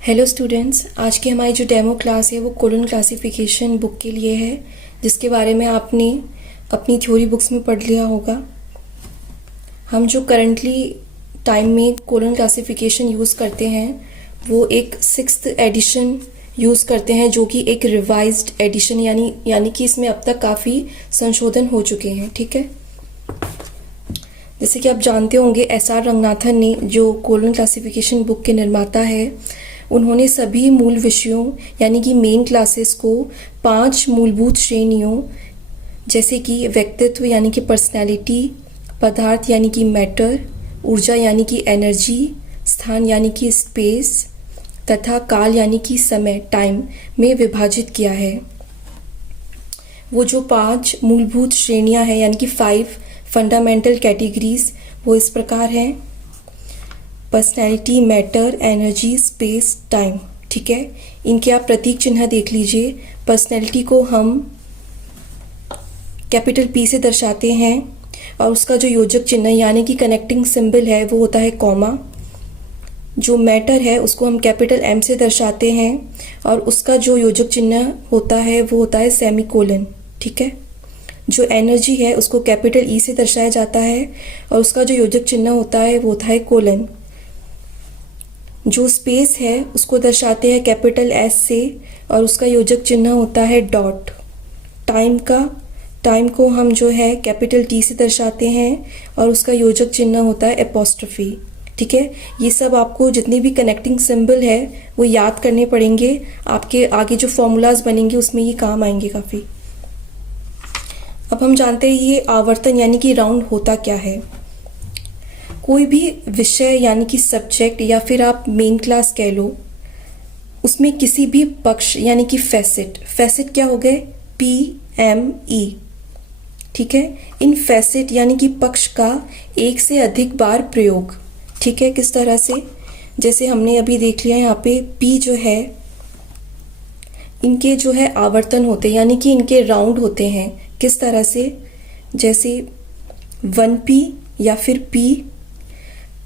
Hello students, आज की हमारी जो डेमो क्लास है वो कोलन क्लासिफिकेशन बुक के लिए है, जिसके बारे में आपने अपनी थ्योरी बुक्स में पढ़ लिया होगा। हम जो करंटली टाइम में कोलन क्लासिफिकेशन यूज़ करते हैं वो एक 6th एडिशन यूज़ करते हैं, जो कि एक रिवाइज्ड एडिशन यानी कि इसमें अब तक काफ़ी संशोधन हो चुके हैं। ठीक है, जैसे कि आप जानते होंगे SR रंगनाथन ने, जो कोलन क्लासिफिकेशन बुक के निर्माता है, उन्होंने सभी मूल विषयों यानी कि मेन क्लासेस को 5 मूलभूत श्रेणियों जैसे कि व्यक्तित्व यानी कि पर्सनैलिटी, पदार्थ यानी कि मैटर, ऊर्जा यानी कि एनर्जी, स्थान यानी कि स्पेस तथा काल यानी कि समय टाइम में विभाजित किया है। वो जो 5 मूलभूत श्रेणियां हैं यानी कि 5 फंडामेंटल कैटेगरीज वो इस प्रकार हैं: personality, matter, energy, space, time. ठीक है, इनके आप प्रतीक चिन्ह देख लीजिए। पर्सनैलिटी को हम कैपिटल P से दर्शाते हैं और उसका जो योजक चिन्ह यानी कि कनेक्टिंग सिंबल है वो होता है कॉमा। जो मैटर है उसको हम कैपिटल M से दर्शाते हैं और उसका जो योजक चिन्ह होता है वो होता है सेमीकोलन। ठीक है, जो एनर्जी है उसको कैपिटल E से दर्शाया जाता है और उसका जो योजक चिन्ह होता है वो होता है कोलन। जो स्पेस है उसको दर्शाते हैं कैपिटल S से और उसका योजक चिन्ह होता है डॉट। टाइम को हम जो है कैपिटल T से दर्शाते हैं और उसका योजक चिन्ह होता है एपोस्ट्रोफी। ठीक है, ये सब आपको जितने भी कनेक्टिंग सिंबल है वो याद करने पड़ेंगे, आपके आगे जो फॉर्मूलाज बनेंगे उसमें ये काम आएंगे काफ़ी। अब हम जानते हैं ये आवर्तन यानी कि राउंड होता क्या है। कोई भी विषय यानी कि सब्जेक्ट या फिर आप मेन क्लास कह लो, उसमें किसी भी पक्ष यानी कि फैसेट क्या हो गए, PME। ठीक है, इन फैसेट यानी कि पक्ष का एक से अधिक बार प्रयोग। ठीक है, किस तरह से, जैसे हमने अभी देख लिया यहाँ पे P जो है, इनके जो है आवर्तन होते हैं यानी कि इनके राउंड होते हैं। किस तरह से, जैसे 1P या फिर P,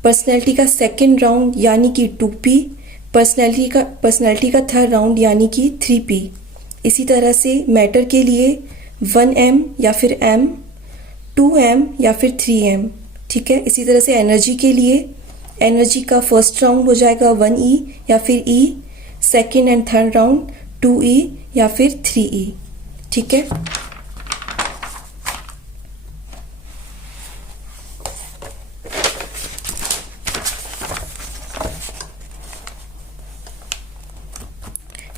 पर्सनैलिटी का सेकंड राउंड यानी कि 2P, पर्सनैलिटी का थर्ड राउंड यानी कि 3P। इसी तरह से मैटर के लिए 1M या फिर M, 2M या फिर 3M। ठीक है, इसी तरह से एनर्जी के लिए एनर्जी का फर्स्ट राउंड हो जाएगा 1E या फिर E, second and third round 2E या फिर 3E। ठीक है,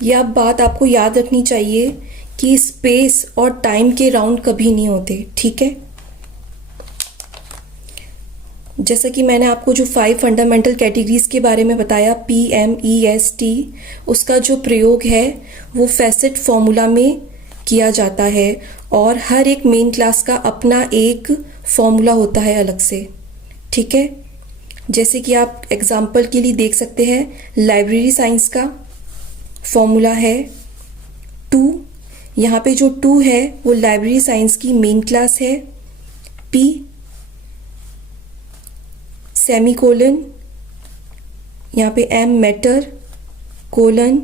यह बात आपको याद रखनी चाहिए कि स्पेस और टाइम के राउंड कभी नहीं होते। ठीक है, जैसा कि मैंने आपको जो 5 फंडामेंटल कैटेगरीज के बारे में बताया, PMEST, उसका जो प्रयोग है वो फैसेट फॉर्मूला में किया जाता है और हर एक मेन क्लास का अपना एक फॉर्मूला होता है अलग से। ठीक है, जैसे कि आप एग्जाम्पल के लिए देख सकते हैं, लाइब्रेरी साइंस का फॉर्मूला है 2। यहाँ पे जो 2 है वो लाइब्रेरी साइंस की मेन क्लास है। P सेमीकोलन, यहाँ पे M मैटर, कोलन,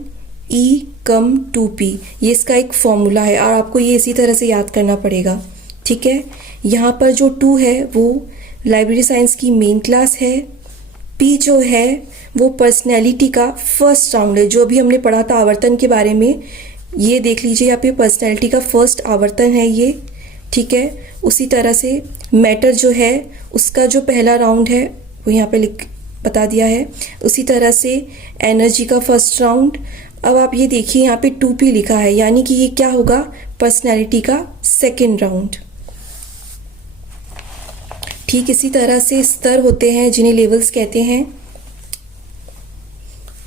E कम 2P, ये इसका एक फॉर्मूला है और आपको ये इसी तरह से याद करना पड़ेगा। ठीक है, यहाँ पर जो 2 है वो लाइब्रेरी साइंस की मेन क्लास है। P जो है वो पर्सनैलिटी का फर्स्ट राउंड है, जो अभी हमने पढ़ा था आवर्तन के बारे में। ये देख लीजिए, यहाँ पे पर्सनैलिटी का फर्स्ट आवर्तन है ये। ठीक है, उसी तरह से मैटर जो है उसका जो पहला राउंड है वो यहाँ पे बता दिया है। उसी तरह से एनर्जी का फर्स्ट राउंड। अब आप ये देखिए यहाँ पे 2P लिखा है, यानी कि ये क्या होगा, पर्सनैलिटी का सेकेंड राउंड। ठीक इसी तरह से स्तर होते हैं जिन्हें लेवल्स कहते हैं।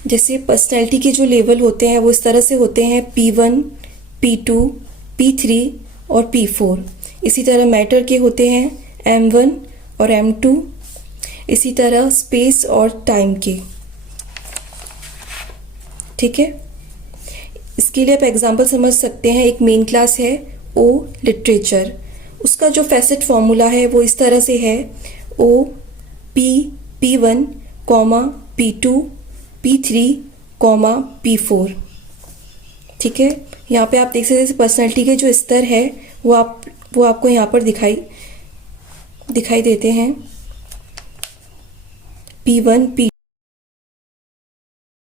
जैसे पर्सनैलिटी के जो लेवल होते हैं वो इस तरह से होते हैं, P1, P2, P3 और P4। इसी तरह मैटर के होते हैं M1 और M2। इसी तरह स्पेस और टाइम के। ठीक है, इसके लिए आप एग्जांपल समझ सकते हैं। एक मेन क्लास है O लिटरेचर, उसका जो फैसेट फॉर्मूला है वो इस तरह से है, O P P1, P2, P3, comma P4। ठीक है, यहाँ पे आप देख सकते हैं पर्सनैलिटी के जो स्तर है वो आपको यहाँ पर दिखाई देते हैं P1 P2